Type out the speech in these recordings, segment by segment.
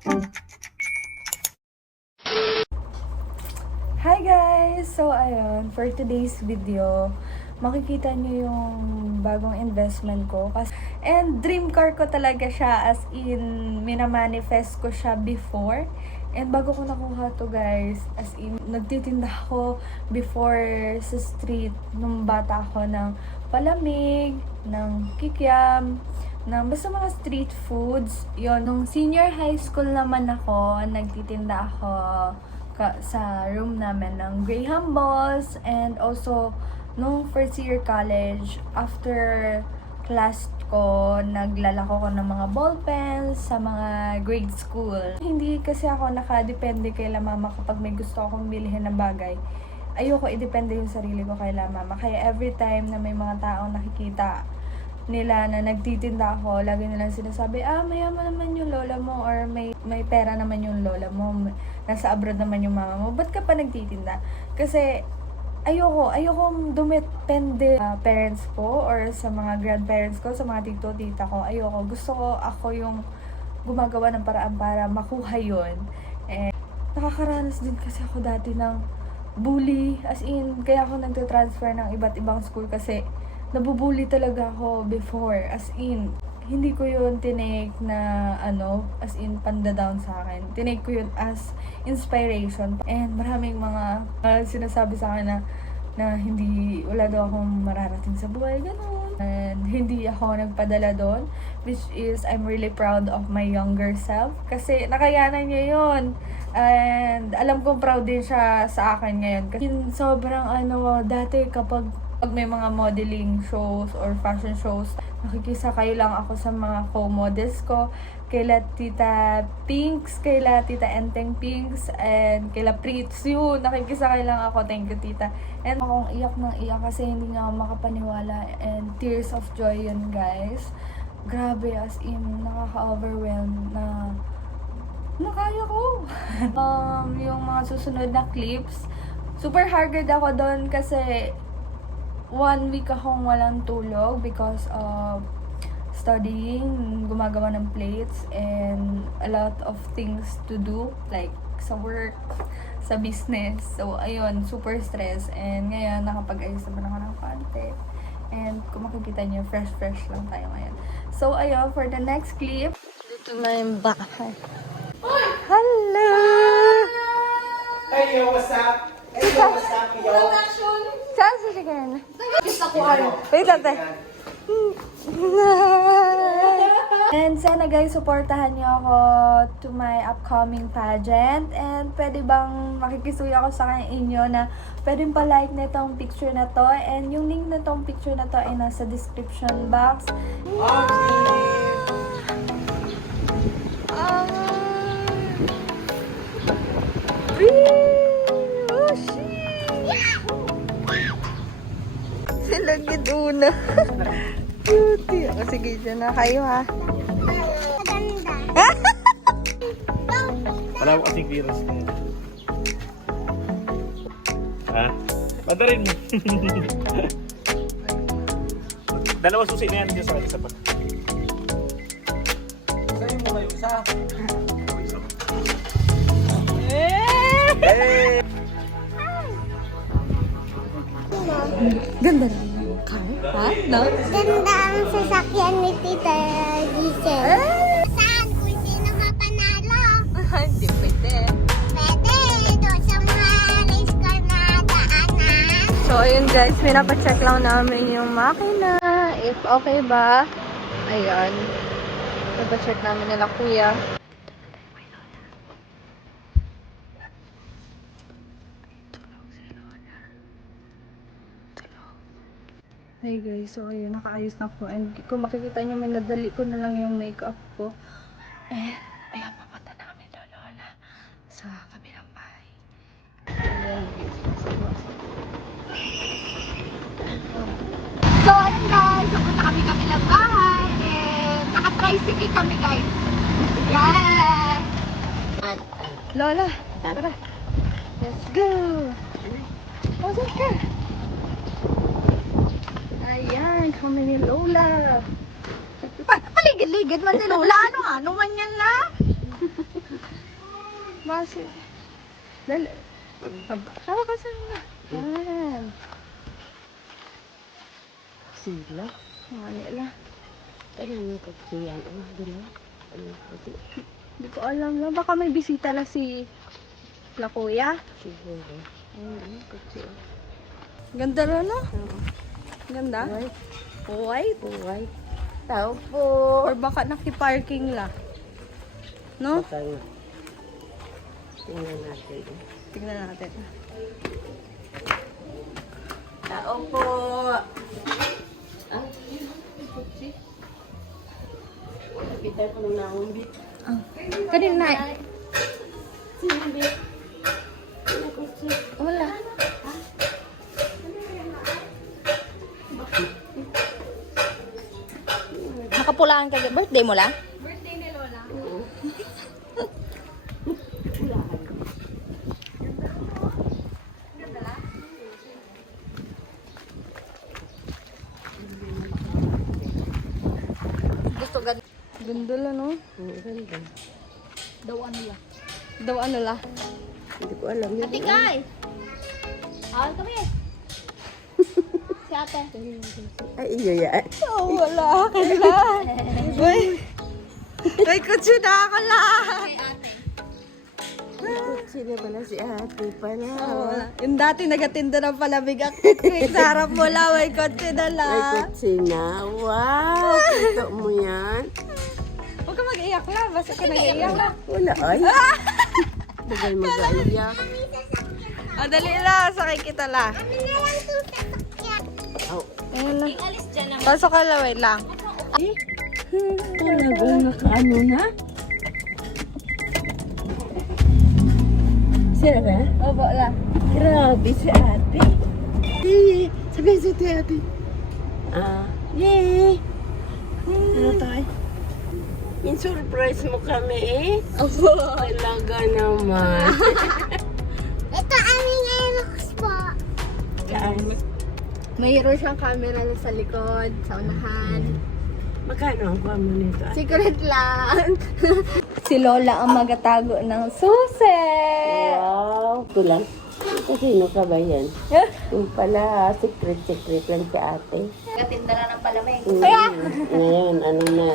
Hi guys! So ayun, for today's video, makikita nyo yung bagong investment ko. And dream car ko talaga siya, as in, minamanifest ko siya before. And bago ko nakuha to guys, as in, nagtitinda ako before sa street nung bata ako ng palamig, ng kikiam, ng basta mga street foods. Yon, nung senior high school naman ako, nagtitinda ako sa room namin ng Graham Balls, and also nung first year college, after class ko, naglalako ko ng mga ball pens sa mga grade school. Hindi kasi ako nakadepende kay la mama kapag may gusto akong bilhin na bagay. Ayoko idepende yung sarili ko kay la mama. Kaya every time na may mga taong nakikita nila na nagtitinda ako, lagi nilang sinasabi, mayaman naman yung lola mo, or may pera naman yung lola mo, nasa abroad naman yung mama mo, ba't ka pa nagtitinda? Kasi ayoko dumepende sa parents ko or sa mga grandparents ko, sa mga tito, tita ko. Gusto ko ako yung gumagawa ng paraan para makuha yun. And nakakaranas din kasi ako dati ng bully, as in, kaya ako nagtatransfer ng iba't ibang school kasi nabubully talaga ako before, as in, hindi ko yun tinake na as in panda-down sa akin. Tinake ko yun as inspiration. And maraming mga sinasabi sa akin na hindi, wala daw akong mararating sa buhay, ganun. And hindi ako nagpadala doon, which is, I'm really proud of my younger self. Kasi nakayanan niya yun. And alam kong proud din siya sa akin ngayon. Kasi sobrang dati kapag may mga modeling shows or fashion shows, nakikisakay lang ako sa mga co-models ko. Kaila Tita Pinks, kaila Tita Enteng Pinks, and kaila Pritz. Yun, nakikisakay lang ako. Thank you, Tita. And akong iyak ng iyak kasi hindi nga ako makapaniwala. And tears of joy yun, guys. Grabe, as in, nakaka-overwhelm na kaya ko. Yung mga susunod na clips, super haggard ako doon kasi 1 week akong walang tulog because of studying, gumagawa ng plates, and a lot of things to do, like sa work, sa business. So, ayun, super stress. And ngayon, nakapag-ayos naman ako ng konti. And kung makikita niyo, fresh lang tayo ngayon. So, ayun, for the next clip, dito na yung bahay. Hello! Hey yo, what's up? Hey yo, what's up, yo? Saan si Chicken? Wait lang tayo. And sana guys, supportahan niyo ako to my upcoming pageant. And pwede bang makikisuyo ako sa inyo na pwede pa like na itong picture na to. And yung link na itong picture na to ay nasa description box. Silang giduna. Cutie. O sige, dyan na kayo ha. Maganda. Wala ko kasing clearance na. Ha? Padarin mo. Dalawa susi na yan dyan sa isa pa. Sa'yo mo kayo isa. Hey! Ganda na yung car, ha? No? Ganda ang sasakyan ni Tita Giselle. Saan? Kung hindi na mapanalo. Hindi pwede. Pwede. Doon sa mga race car na daanan. So, ayun guys, pinapacheck lang namin yung makina. If okay ba. Ayan. Pinapacheck namin nila kuya. Hey guys, so ayun, nakaayos na po. And kung makikita nyo, may nadali ko na lang yung makeup ko. And, ayan, papunta namin lola sa kabilang bahay. Ayan, So, ayun guys. Pupunta kami kabilang bahay. And naka-tricycle kami guys. Yes! Lola, tara. Let's go! Pasok ka! Ayan, kami ni Lola. Paligid-ligid man si Lola. Ano man yan na? Masi. Dali. Hawa ka sa mga. Yan. Sila. Manila. Ano yung katsiyan? Ano dila? Ano yung katsiyan? Hindi ko alam na. Baka may bisita na si La Kuya. Siguro. Ano yung katsiyan? Ganda rin, no? Ganda? White. White? White. Tao po. Or baka nakiparking la. No? Baka nga. Tingnan natin. Tingnan natin. Tao po. Ah, kutsi. Kita ko na akong bit. Kanina na. Sino bit? Sino kutsi? Wala. Nakapulaan ka. Birthday mo lang? Oo. Gusto ganda. Ganda lang, no? Oo, ganda. Daw ano la? Hindi ko alam yun. Tikay! Awal kami eh. Si ate. Ay, iyo yan. Oh, wala. Kailan? Uy. Uy, kutsi na ako lang. Kutsi na pala si ate pala. Oh, yung dati nagatinda ng palamig at quick sa harap mo lang. May kutsi na Ay, lang. kutsi na. Wow! Kito mo yan. Huwag ka mag-iyak lang. Basta ka nag-iyak lang. Wala ay. Bagay mag-aiyak. O, dali lang. Sakay kita lang. Oh, Ayan na. Pasok ka lang. Wait lang. talagang nakaano na? Sira ba? Opo lang. Grabe si ate. Sabi si ate. Yay! Ano tayo? In-surprise mo kami eh. Opo. Talaga naman. Ito aming Aerox po. Saan? Mayroon siyang camera na sa likod, sa unahan. Magkano ang kuha mo nito? Secret lang. Si Lola ang magatago ng susi. Wow! Ito lang. Sino ka ba yan? Yung pala, secret lang si ate. Katinda na ng palamig. Ngayon, ano na?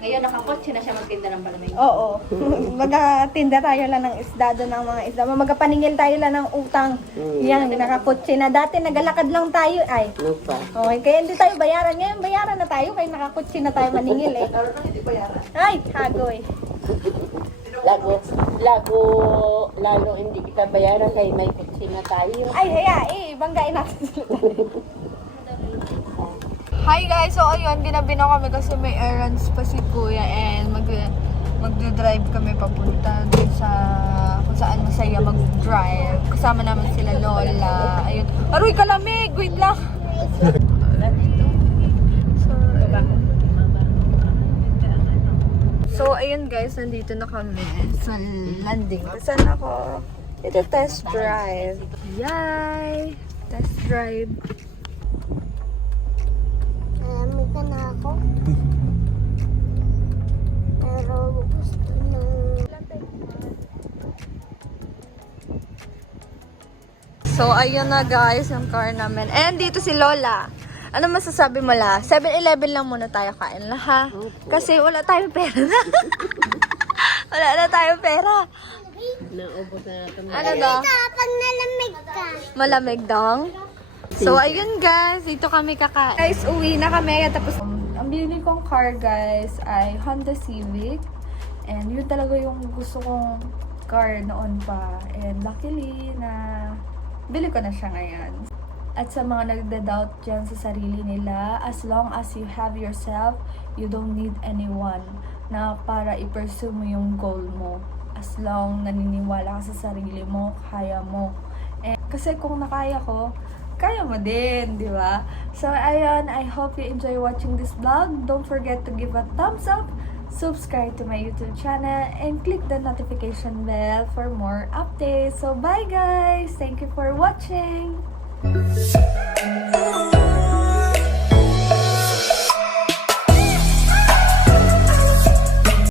Ngayon nakakotse na siya magtinda ng palamig. Oo. Magatinda tayo lang ng isda doon ng mga isda. Magapaningil tayo lang ng utang. Yan, nakakutsi na. Dati nagalakad lang tayo ay. Ano pa? Okay, kaya hindi tayo bayaran. Ngayon bayaran na tayo kaya nakakutsi na tayo maningil eh. Ay, hagoy. Lalo hindi kita bayaran kay may kutsi na tayo. Ay, banggain natin sila. Hi guys! So ayun, ginabi na kami kasi may errands pa si Kuya and magdadrive kami papunta dun sa kung saan masaya mag-drive. Kasama namin sila Lola. Ayun. Aroy, kalamig! Wait lang! So ayun guys, nandito na kami sa landing. Saan ako? Ito test drive. Yay! Test drive. Alam ka na ako. Pero gusto na. So, ayun na guys, yung car namin. And dito si Lola. Ano masasabi mo la? 7-Eleven lang muna tayo kain la ha? Kasi wala tayong pera na. Wala na tayong pera. Naubos na natin. Ano daw? Kapag nalamig ka. Malamig dong. So, ayun guys, dito kami kakain. Guys, uwi na kami. Tapos, ang binili kong car guys ay Honda Civic. And yun talaga yung gusto kong car noon pa. And luckily na bili ko na siya ngayon. At sa mga nagda-doubt dyan sa sarili nila, as long as you have yourself, you don't need anyone na para i-pursue mo yung goal mo. As long naniniwala ka sa sarili mo, kaya mo. And, kasi kung nakaya ko, kaya mo din, di ba? So, ayun, I hope you enjoy watching this vlog. Don't forget to give a thumbs up, subscribe to my YouTube channel, and click the notification bell for more updates. So, bye guys! Thank you for watching!